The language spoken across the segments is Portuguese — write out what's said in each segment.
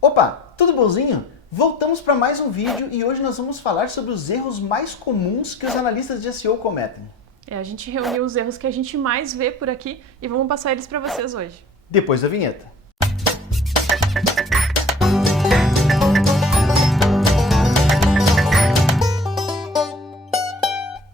Opa, tudo bonzinho? Voltamos para mais um vídeo e hoje nós vamos falar sobre os erros mais comuns que os analistas de SEO cometem. A gente reuniu os erros que a gente mais vê por aqui e vamos passar eles para vocês hoje. Depois da vinheta.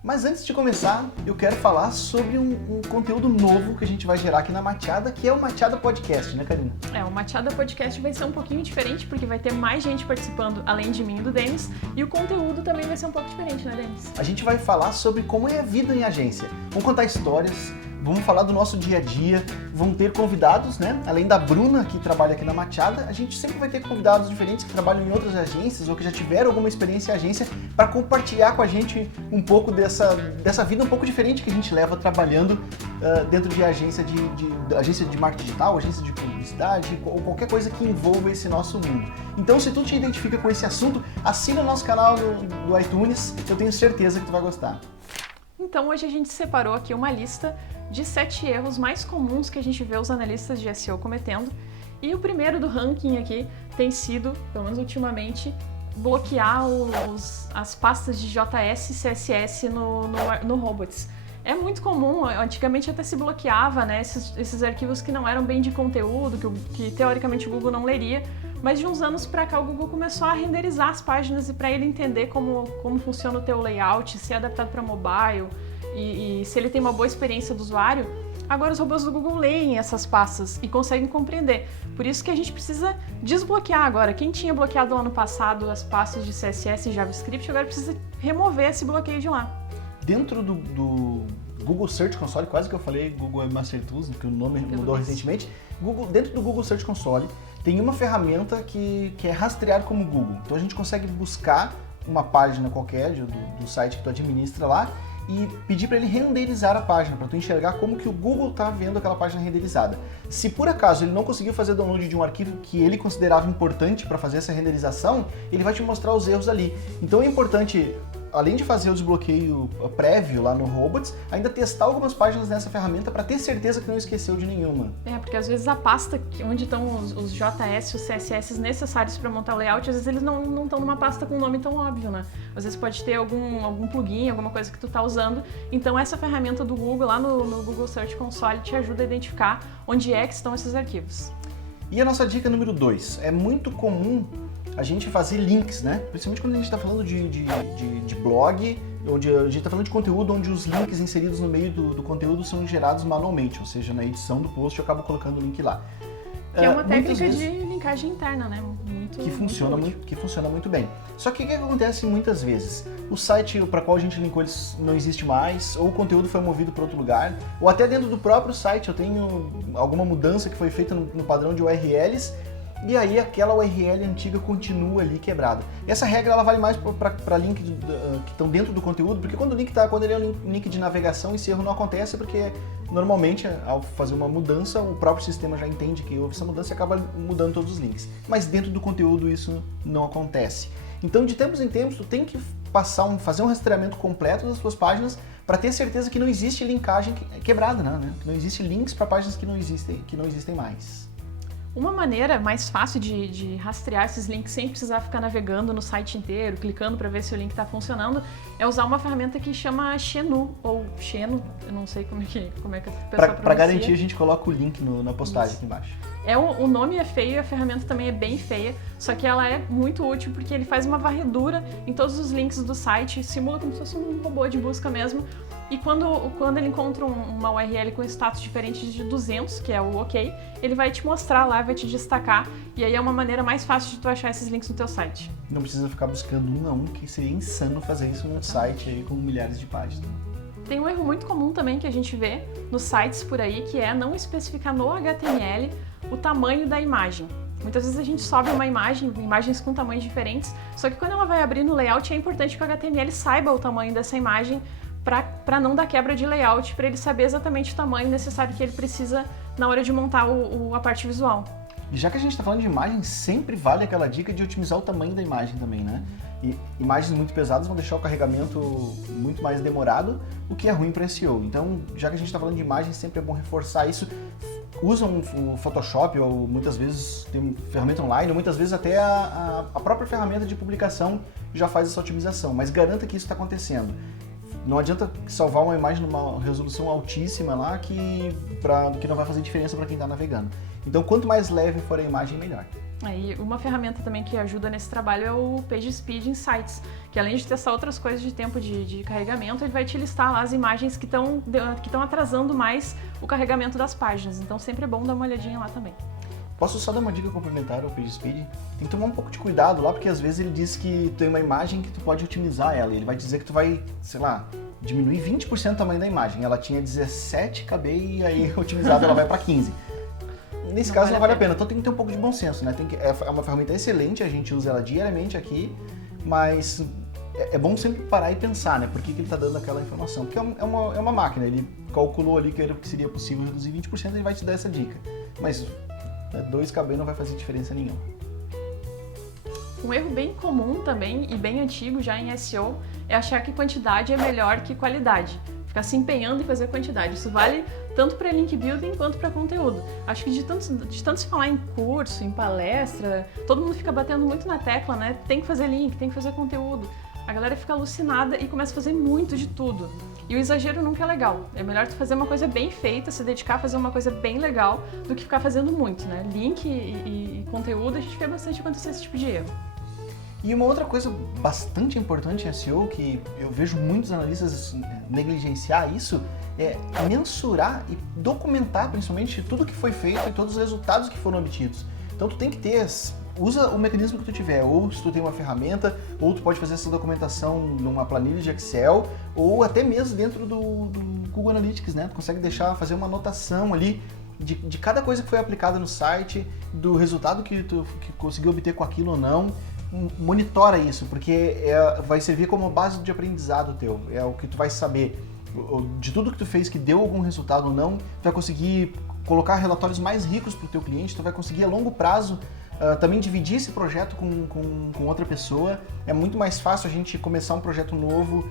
Mas antes de começar, eu quero falar sobre um conteúdo novo que a gente vai gerar aqui na Machada, que é o Machada Podcast, né, Karina? O Machada Podcast vai ser um pouquinho diferente, porque vai ter mais gente participando, além de mim e do Denis, e o conteúdo também vai ser um pouco diferente, né, Denis? A gente vai falar sobre como é a vida em agência. Vamos contar histórias, vamos falar do nosso dia a dia, vão ter convidados, né? Além da Bruna, que trabalha aqui na Machada, a gente sempre vai ter convidados diferentes que trabalham em outras agências ou que já tiveram alguma experiência em agência para compartilhar com a gente um pouco dessa vida um pouco diferente que a gente leva trabalhando dentro de agência agência de marketing digital, agência de publicidade ou qualquer coisa que envolva esse nosso mundo. Então, se tu te identifica com esse assunto, assina o nosso canal do iTunes, eu tenho certeza que tu vai gostar. Então, hoje a gente separou aqui uma lista de 7 erros mais comuns que a gente vê os analistas de SEO cometendo. E o primeiro do ranking aqui tem sido, pelo menos ultimamente, bloquear as pastas de JS e CSS no Robots. É muito comum, antigamente até se bloqueava, né, esses arquivos que não eram bem de conteúdo, que teoricamente o Google não leria, mas de uns anos para cá o Google começou a renderizar as páginas e para ele entender como funciona o teu layout, se é adaptado para mobile e se ele tem uma boa experiência do usuário, agora os robôs do Google leem essas pastas e conseguem compreender. Por isso que a gente precisa desbloquear agora. Quem tinha bloqueado no ano passado as pastas de CSS e JavaScript, agora precisa remover esse bloqueio de lá. Dentro do Google Search Console, quase que eu falei Google Webmaster Tools, porque o nome mudou recentemente. Dentro do Google Search Console tem uma ferramenta que é rastrear como Google. Então a gente consegue buscar uma página qualquer do site que tu administra lá e pedir para ele renderizar a página, para tu enxergar como que o Google está vendo aquela página renderizada. Se por acaso ele não conseguiu fazer download de um arquivo que ele considerava importante para fazer essa renderização, ele vai te mostrar os erros ali. Então é importante, além de fazer o desbloqueio prévio lá no Robots, ainda testar algumas páginas nessa ferramenta para ter certeza que não esqueceu de nenhuma. Porque às vezes a pasta onde estão os JS, os CSS necessários para montar o layout, às vezes eles não estão numa pasta com um nome tão óbvio, né? Às vezes pode ter algum plugin, alguma coisa que tu tá usando. Então essa ferramenta do Google lá no Google Search Console te ajuda a identificar onde é que estão esses arquivos. E a nossa dica número 2, é muito comum a gente fazer links, né? Principalmente quando a gente está falando de blog, onde a gente está falando de conteúdo onde os links inseridos no meio do conteúdo são gerados manualmente, ou seja, na edição do post eu acabo colocando o link lá. Que é uma técnica de linkagem interna, né? Que funciona muito bem. Só que o que acontece muitas vezes? O site para qual a gente linkou eles não existe mais, ou o conteúdo foi movido para outro lugar, ou até dentro do próprio site eu tenho alguma mudança que foi feita no padrão de URLs, e aí aquela URL antiga continua ali quebrada. E essa regra ela vale mais para links que estão dentro do conteúdo, porque quando ele é um link de navegação, esse erro não acontece, porque normalmente ao fazer uma mudança, o próprio sistema já entende que houve essa mudança e acaba mudando todos os links. Mas dentro do conteúdo isso não acontece. Então de tempos em tempos tu tem que fazer um rastreamento completo das suas páginas para ter certeza que não existe linkagem quebrada, né? Que não existe links para páginas que não existem mais. Uma maneira mais fácil de rastrear esses links sem precisar ficar navegando no site inteiro, clicando para ver se o link está funcionando, é usar uma ferramenta que chama Xenu, ou Xeno, eu não sei como é que a pessoa pronuncia. Para garantir, a gente coloca o link na postagem aqui embaixo. O nome é feio, a ferramenta também é bem feia, só que ela é muito útil porque ele faz uma varredura em todos os links do site, simula como se fosse um robô de busca mesmo, e quando ele encontra uma URL com status diferente de 200, que é o OK, ele vai te mostrar lá, vai te destacar, e aí é uma maneira mais fácil de tu achar esses links no teu site. Não precisa ficar buscando um a um, que seria insano fazer isso num site aí com milhares de páginas. Tem um erro muito comum também que a gente vê nos sites por aí, que é não especificar no HTML o tamanho da imagem. Muitas vezes a gente sobe uma imagens com tamanhos diferentes, só que quando ela vai abrir no layout é importante que o HTML saiba o tamanho dessa imagem para não dar quebra de layout, para ele saber exatamente o tamanho necessário que ele precisa na hora de montar a parte visual. E já que a gente está falando de imagem, sempre vale aquela dica de otimizar o tamanho da imagem também, né? E imagens muito pesadas vão deixar o carregamento muito mais demorado, o que é ruim para SEO. Então, já que a gente está falando de imagem, sempre é bom reforçar isso. usam o Photoshop ou muitas vezes tem ferramenta online, ou muitas vezes até a própria ferramenta de publicação já faz essa otimização, mas garanta que isso está acontecendo. Não adianta salvar uma imagem numa resolução altíssima lá que não vai fazer diferença para quem está navegando. Então, quanto mais leve for a imagem, melhor. E uma ferramenta também que ajuda nesse trabalho é o PageSpeed Insights, que além de testar outras coisas de tempo de carregamento, ele vai te listar lá as imagens que estão atrasando mais o carregamento das páginas. Então sempre é bom dar uma olhadinha lá também. Posso só dar uma dica complementar ao PageSpeed? Tem que tomar um pouco de cuidado lá, porque às vezes ele diz que tem uma imagem que tu pode otimizar ela. Ele vai dizer que tu vai, sei lá, diminuir 20% o tamanho da imagem. Ela tinha 17 KB e aí otimizada ela vai para 15. Nesse caso não vale a pena, então tem que ter um pouco de bom senso, né? É uma ferramenta excelente, a gente usa ela diariamente aqui, mas é bom sempre parar e pensar, né? Por que ele está dando aquela informação? Porque é uma máquina, ele calculou ali que seria possível reduzir 20%, ele vai te dar essa dica. Mas 2 KB não vai fazer diferença nenhuma. Um erro bem comum também e bem antigo já em SEO é achar que quantidade é melhor que qualidade. Ficar se empenhando em fazer quantidade. Isso vale tanto para link building quanto para conteúdo. Acho que de tanto se falar em curso, em palestra, todo mundo fica batendo muito na tecla, né? Tem que fazer link, tem que fazer conteúdo. A galera fica alucinada e começa a fazer muito de tudo. E o exagero nunca é legal. É melhor tu fazer uma coisa bem feita, se dedicar a fazer uma coisa bem legal, do que ficar fazendo muito, né? Link e conteúdo, a gente vê bastante acontecer esse tipo de erro. E uma outra coisa bastante importante em SEO, que eu vejo muitos analistas negligenciar isso, é mensurar e documentar principalmente tudo que foi feito e todos os resultados que foram obtidos. Então tu tem que usa o mecanismo que tu tiver, ou se tu tem uma ferramenta, ou tu pode fazer essa documentação numa planilha de Excel, ou até mesmo dentro do Google Analytics, né? Tu consegue fazer uma anotação ali de cada coisa que foi aplicada no site, do resultado que conseguiu obter com aquilo ou não. Monitora isso, porque vai servir como base de aprendizado teu. É o que tu vai saber de tudo que tu fez que deu algum resultado ou não. Tu vai conseguir colocar relatórios mais ricos para o teu cliente, tu vai conseguir a longo prazo também dividir esse projeto com outra pessoa. É muito mais fácil a gente começar um projeto novo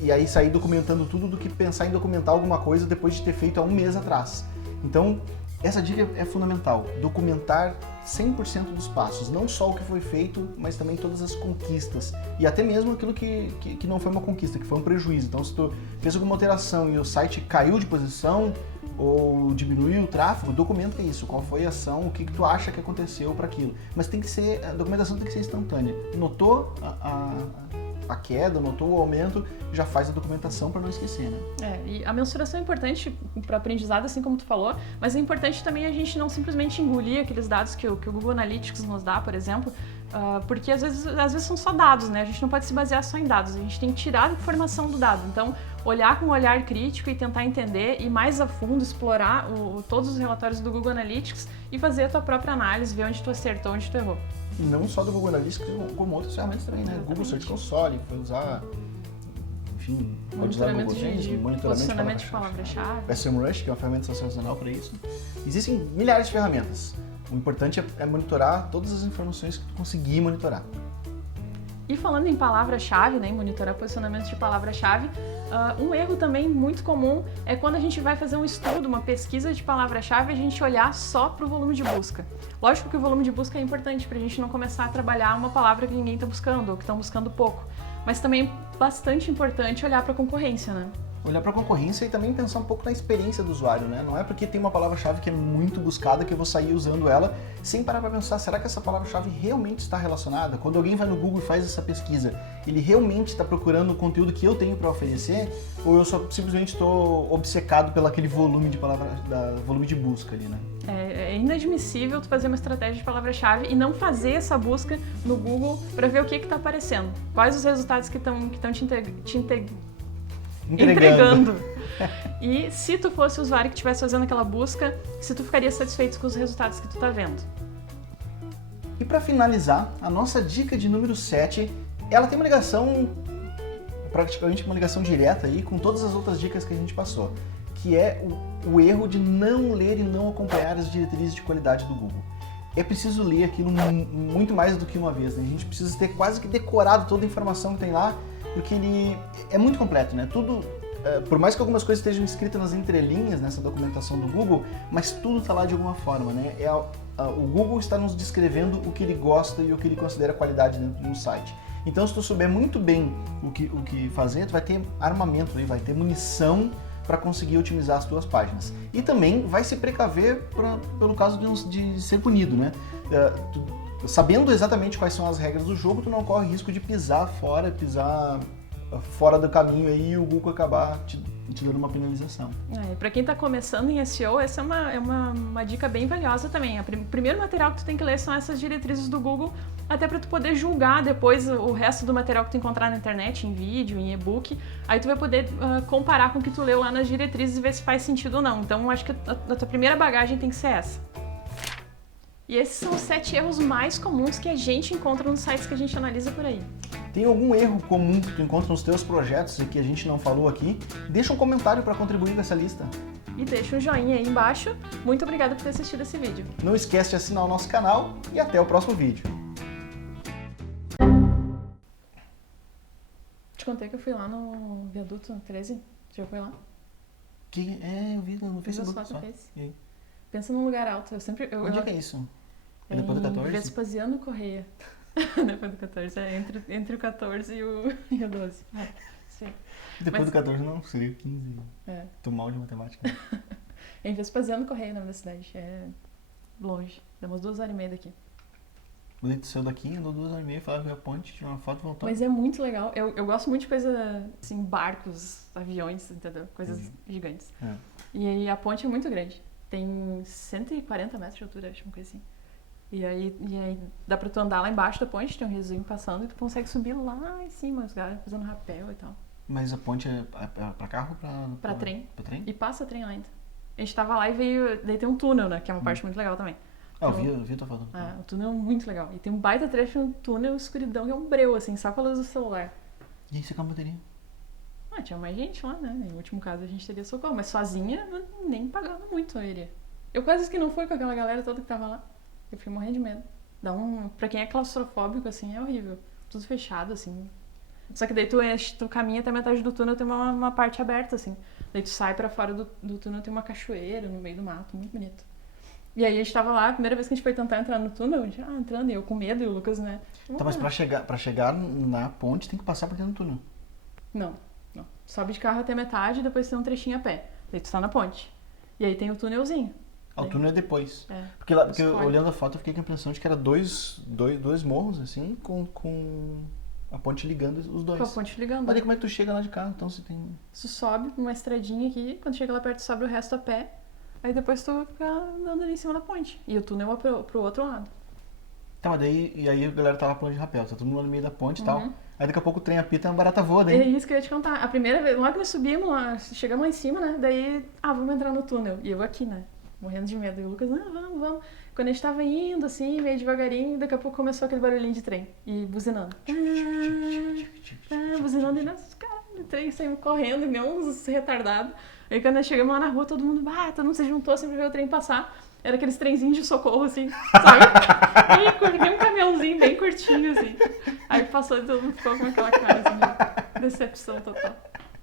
e aí sair documentando tudo do que pensar em documentar alguma coisa depois de ter feito há um mês atrás. Então, essa dica é fundamental, documentar 100% dos passos, não só o que foi feito, mas também todas as conquistas e até mesmo aquilo que não foi uma conquista, que foi um prejuízo. Então, se tu fez alguma alteração e o site caiu de posição ou diminuiu o tráfego, documenta isso, qual foi a ação, o que tu acha que aconteceu para aquilo. Mas a documentação tem que ser instantânea. Notou a queda, notou o aumento, já faz a documentação para não esquecer, né? E a mensuração é importante para aprendizado, assim como tu falou, mas é importante também a gente não simplesmente engolir aqueles dados que o Google Analytics nos dá, por exemplo, porque às vezes são só dados, né? A gente não pode se basear só em dados, a gente tem que tirar a informação do dado. Então, olhar com um olhar crítico e tentar entender e mais a fundo explorar todos os relatórios do Google Analytics e fazer a tua própria análise, ver onde tu acertou, onde tu errou. E não só do Google Analytics, como outras ferramentas também, né? Google Search Console, foi usar, enfim, monitoramento de palavra-chave. O SEMrush, que é uma ferramenta sensacional para isso. Existem milhares de ferramentas. O importante é monitorar todas as informações que tu conseguir monitorar. E falando em palavra-chave, né, em monitorar posicionamento de palavra-chave, um erro também muito comum é quando a gente vai fazer um estudo, uma pesquisa de palavra-chave, a gente olhar só para o volume de busca. Lógico que o volume de busca é importante para a gente não começar a trabalhar uma palavra que ninguém está buscando ou que estão buscando pouco, mas também é bastante importante olhar para a concorrência, né? Olhar para a concorrência e também pensar um pouco na experiência do usuário, né? Não é porque tem uma palavra-chave que é muito buscada que eu vou sair usando ela sem parar para pensar, será que essa palavra-chave realmente está relacionada? Quando alguém vai no Google e faz essa pesquisa, ele realmente está procurando o conteúdo que eu tenho para oferecer ou eu só simplesmente estou obcecado pelo aquele volume de volume de busca ali, né? É inadmissível tu fazer uma estratégia de palavra-chave e não fazer essa busca no Google para ver o que está aparecendo. Quais os resultados que estão te entregando. E se tu fosse o usuário que estivesse fazendo aquela busca, se tu ficaria satisfeito com os resultados que tu tá vendo. E para finalizar, a nossa dica de número 7, ela tem uma ligação, praticamente uma ligação direta aí com todas as outras dicas que a gente passou, que é o erro de não ler e não acompanhar as diretrizes de qualidade do Google. É preciso ler aquilo muito mais do que uma vez, né? A gente precisa ter quase que decorado toda a informação que tem lá, porque ele é muito completo, né? Tudo, por mais que algumas coisas estejam escritas nas entrelinhas nessa documentação do Google, mas tudo está lá de alguma forma, né? O Google está nos descrevendo o que ele gosta e o que ele considera qualidade dentro de um site. Então, se tu souber muito bem o que fazer, tu vai ter armamento, vai ter munição para conseguir otimizar as tuas páginas. E também vai se precaver pelo caso de ser punido, né? Sabendo exatamente quais são as regras do jogo, tu não corre risco de pisar fora do caminho aí e o Google acabar te dando uma penalização. Para quem está começando em SEO, essa é uma dica bem valiosa também. O primeiro material que tu tem que ler são essas diretrizes do Google, até para tu poder julgar depois o resto do material que tu encontrar na internet, em vídeo, em e-book. Aí tu vai poder comparar com o que tu leu lá nas diretrizes e ver se faz sentido ou não. Então, acho que a tua primeira bagagem tem que ser essa. E esses são os 7 erros mais comuns que a gente encontra nos sites que a gente analisa por aí. Tem algum erro comum que tu encontra nos teus projetos e que a gente não falou aqui? Deixa um comentário para contribuir com essa lista. E deixa um joinha aí embaixo. Muito obrigada por ter assistido esse vídeo. Não esquece de assinar o nosso canal e até o próximo vídeo. Te contei que eu fui lá no Viaduto 13? Já foi lá? Eu vi no Facebook só. Pensa num lugar alto. Onde é que é isso? É depois do 14? Vespasiano Correia. Depois do 14, entre o 14 e o 12. Sim. Depois do 14 não, seria o 15. Tô mal de matemática. Em Vespasiano Correia, o nome da cidade. É longe. Dá umas 2h30 daqui. O leito saiu daqui, andou 2h30, falava que a ponte, tinha uma foto e voltou. Mas é muito legal. Eu gosto muito de coisa assim, barcos, aviões, entendeu? Coisas gigantes. E aí a ponte é muito grande. Tem 140 metros de altura, acho, uma coisa assim. E aí dá pra tu andar lá embaixo da ponte, tem um riozinho passando, e tu consegue subir lá em cima, os caras fazendo rapel e tal. Mas a ponte é pra carro ou pra trem? Pra trem? E passa trem lá ainda. A gente tava lá e veio, daí tem um túnel, né, que é uma parte muito legal também. Eu vi tua foto. O túnel é muito legal. E tem um baita trecho no túnel, escuridão, que é um breu, assim, só com a luz do celular. E aí você com a bateria? Tinha mais gente lá, né, no último caso a gente teria socorro, mas sozinha nem pagava muito, eu iria. Eu quase que não fui com aquela galera toda que tava lá. Eu fiquei morrendo de medo. Pra quem é claustrofóbico, assim, é horrível. Tudo fechado, assim. Só que daí tu caminha até metade do túnel, tem uma parte aberta, assim. Daí tu sai pra fora do túnel, tem uma cachoeira no meio do mato, muito bonito. E aí a gente tava lá, a primeira vez que a gente foi tentar entrar no túnel, a gente, entrando, e eu com medo, e o Lucas, né? Tá, mas pra chegar na ponte tem que passar por dentro do túnel. Não. Sobe de carro até metade, depois tem um trechinho a pé. Daí tu tá na ponte. E aí tem o túnelzinho. O túnel é depois. Porque olhando a foto eu fiquei com a impressão de que era dois morros, assim, com a ponte ligando os dois. Com a ponte ligando. Mas aí como é que tu chega lá de carro? Então você tem... Tu sobe uma estradinha aqui, quando chega lá perto tu sobe o resto a pé, aí depois tu fica andando ali em cima da ponte. E o túnel é pro outro lado. Tá, mas daí a galera tá lá pulando de rapel, tá todo mundo no meio da ponte e tal. Aí daqui a pouco o trem apita e uma barata voa daí. É isso que eu ia te contar. A primeira vez, logo que nós subimos lá, chegamos lá em cima, né? Daí, vamos entrar no túnel. E eu aqui, né? Morrendo de medo. E o Lucas, não, vamos. Quando a gente tava indo, assim, meio devagarinho, daqui a pouco começou aquele barulhinho de trem. E buzinando. Buzinando, e nós, cara, o trem saímos correndo, nem uns retardados. Aí quando nós chegamos lá na rua, todo mundo se juntou assim pra ver o trem passar. Era aqueles trenzinhos de socorro, assim, sabe? E um caminhãozinho bem curtinho, assim. Aí passou e todo mundo ficou com aquela cara, assim, de decepção total.